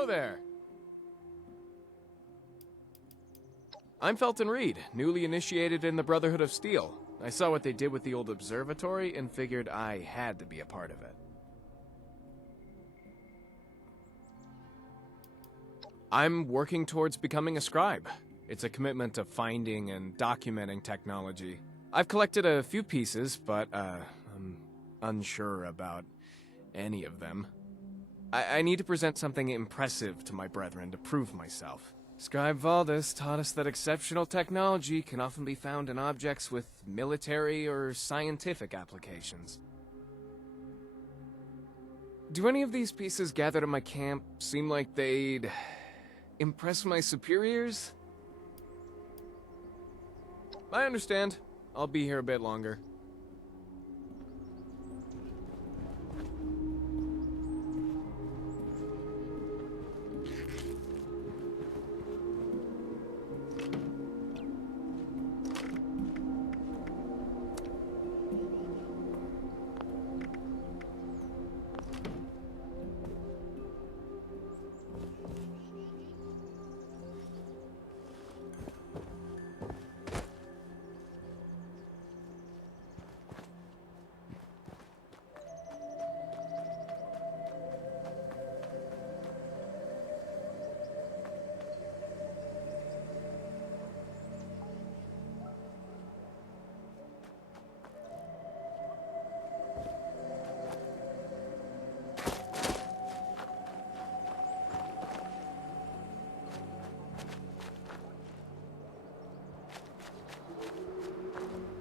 Hello there. I'm Felton Reed, newly initiated in the Brotherhood of Steel. I saw what they did with the old observatory and figured I had to be a part of it. I'm working towards becoming a scribe. It's a commitment to finding and documenting technology. I've collected a few pieces, but I'm unsure about any of them. I need to present something impressive to my brethren to prove myself. Scribe Valdis taught us that exceptional technology can often be found in objects with military or scientific applications. Do any of these pieces gathered at my camp seem like they'd impress my superiors? I understand. I'll be here a bit longer.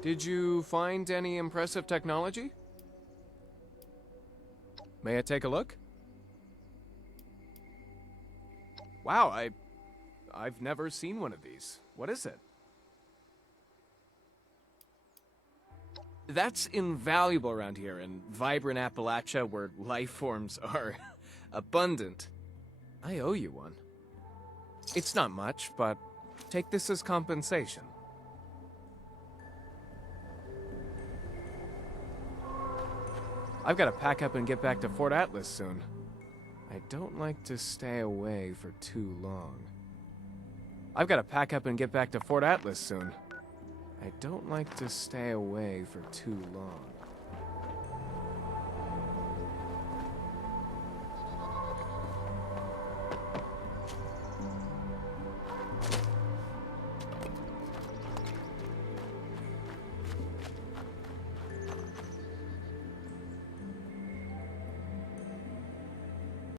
Did you find any impressive technology? May I take a look? Wow, I've never seen one of these. What is it? That's invaluable around here in vibrant Appalachia where life forms are abundant. I owe you one. It's not much, but take this as compensation. I've got to pack up and get back to Fort Atlas soon. I don't like to stay away for too long. I've got to pack up and get back to Fort Atlas soon. I don't like to stay away for too long.